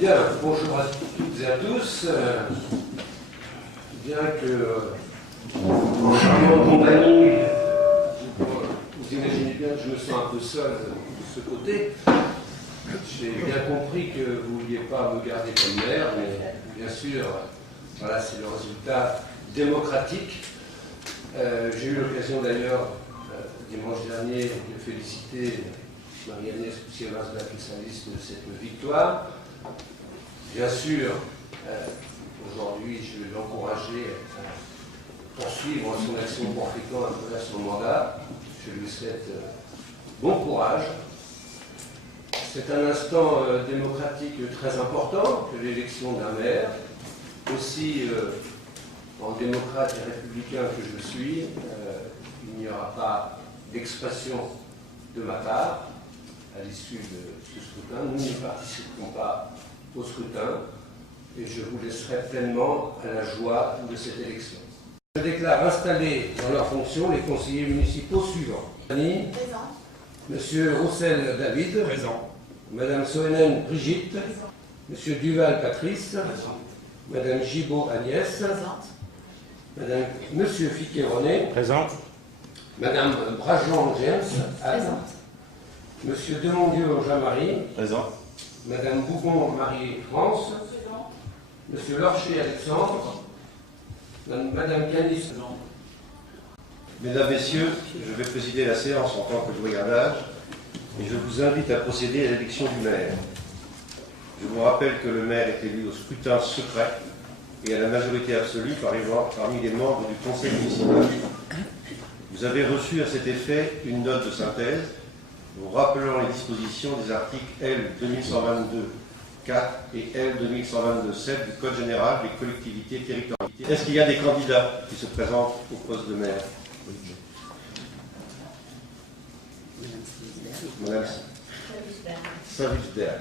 Bien, bonjour à toutes et à tous. Bien que en charmant compagnie, vous imaginez bien que je me sens un peu seul de ce côté. J'ai bien compris que vous ne vouliez pas me garder comme maire, mais bien sûr, voilà, c'est le résultat démocratique. J'ai eu l'occasion d'ailleurs, dimanche dernier, de féliciter Marie-Agnès Poussier-Varsbach et sa liste de cette victoire. Bien sûr, aujourd'hui, je vais l'encourager à poursuivre son action profitant un peu à son mandat. Je lui souhaite bon courage. C'est un instant démocratique très important que l'élection d'un maire. Aussi, en démocrate et républicain que je suis, il n'y aura pas d'expression de ma part à l'issue de ce scrutin. Nous ne participerons pas au scrutin et je vous laisserai pleinement à la joie de cette élection. Je déclare installés dans leurs fonctions les conseillers municipaux suivants. Présent. Monsieur Roussel David. Présent. Madame Soenen Brigitte. Présent. Monsieur Duval Patrice. Présent. Madame Gibaud Agnès. Présente. Madame, Monsieur Fiquet-René. Présent. Madame Brajean James. Présente. Monsieur Demondieu Jean-Marie. Présent. Madame Bougon Marie-France. Présent. Monsieur Lorcher Alexandre. Madame Canis. Mesdames, Messieurs, je vais présider la séance en tant que doyen d'âge et je vous invite à procéder à l'élection du maire. Je vous rappelle que le maire est élu au scrutin secret et à la majorité absolue parmi les membres du conseil municipal. Vous avez reçu à cet effet une note de synthèse vous rappelant les dispositions des articles L. 2122-4 et L. 2122-7 du Code général des collectivités territoriales. Est-ce qu'il y a des candidats qui se présentent au poste de maire? Madame Savisberg.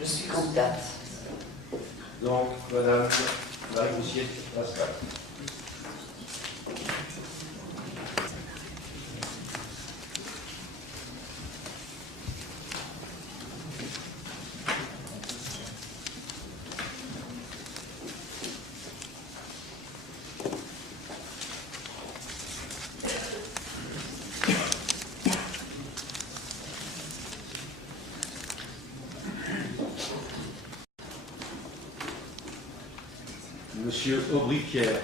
Je suis candidate. Donc, Madame Marie Poussier-Varsbach. Monsieur Aubry-Pierre.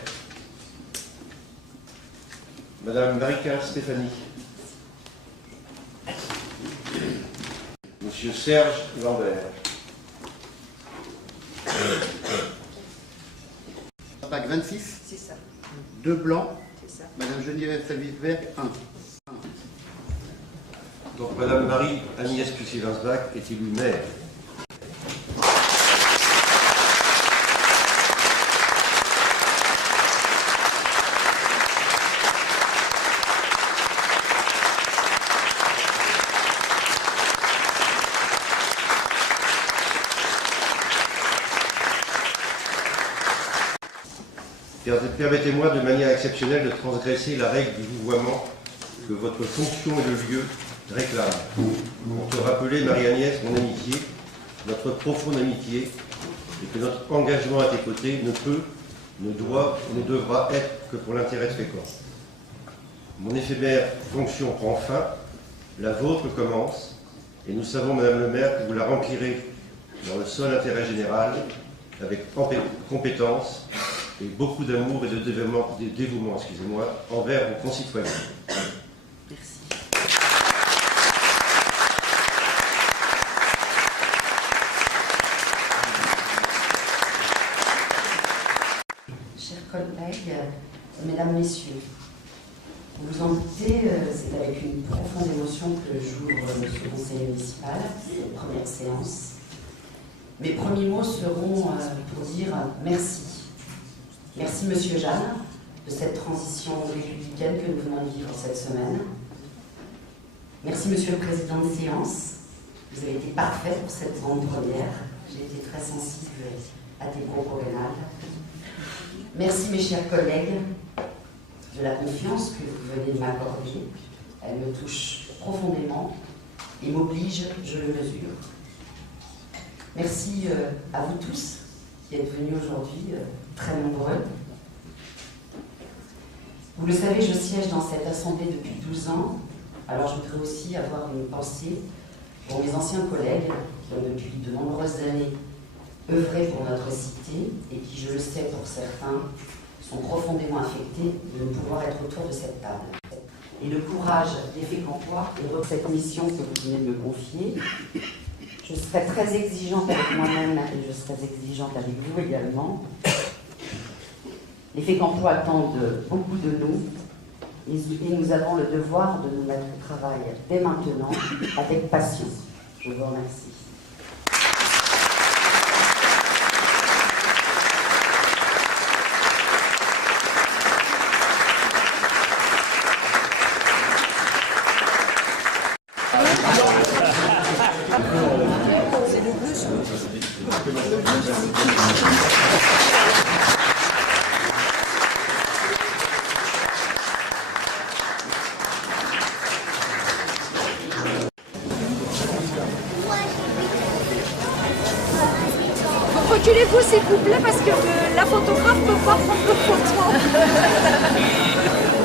Madame Marika Stéphanie. Monsieur Serge Lambert. PAC 26. C'est ça. 2 blancs. C'est ça. Madame Geneviève Savisberg, 1. Donc Madame Marie-Agnès Poussier-Varsbach est élue maire. Permettez-moi de manière exceptionnelle de transgresser la règle du vouvoiement que votre fonction et le lieu réclament. Pour te rappeler, Marie-Agnès, mon amitié, notre profonde amitié, et que notre engagement à tes côtés ne peut, ne doit, ne devra être que pour l'intérêt de Fécamp. Mon éphémère fonction prend fin, la vôtre commence, et nous savons, Madame le maire, que vous la remplirez dans le seul intérêt général, avec compétence, et beaucoup d'amour et de dévouement, excusez-moi, envers vos concitoyens. Merci. Chers collègues, mesdames, messieurs, vous vous en doutez, c'est avec une profonde émotion que j'ouvre ce conseil municipal, cette première séance. Mes premiers mots seront pour dire merci. Merci Monsieur Jeanne de cette transition républicaine que nous venons de vivre cette semaine. Merci Monsieur le Président de séance. Vous avez été parfait pour cette grande première. J'ai été très sensible à tes propos rénales. Merci mes chers collègues de la confiance que vous venez de m'accorder. Elle me touche profondément et m'oblige, je le mesure. Merci à vous tous qui êtes venus aujourd'hui, très nombreux. Vous le savez, je siège dans cette assemblée depuis 12 ans, alors je voudrais aussi avoir une pensée pour mes anciens collègues qui ont depuis de nombreuses années œuvré pour notre cité et qui, je le sais pour certains, sont profondément affectés de ne pouvoir être autour de cette table. Et le courage des Fécampois et de cette mission que vous venez de me confier, je serai très exigeante avec moi-même et je serai exigeante avec vous également. Les Fécampois attendent beaucoup de nous et nous avons le devoir de nous mettre au travail dès maintenant avec passion. Je vous remercie. Reculez-vous s'il vous plaît parce que la photographe ne peut pas prendre de photo.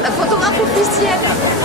La photographe officielle.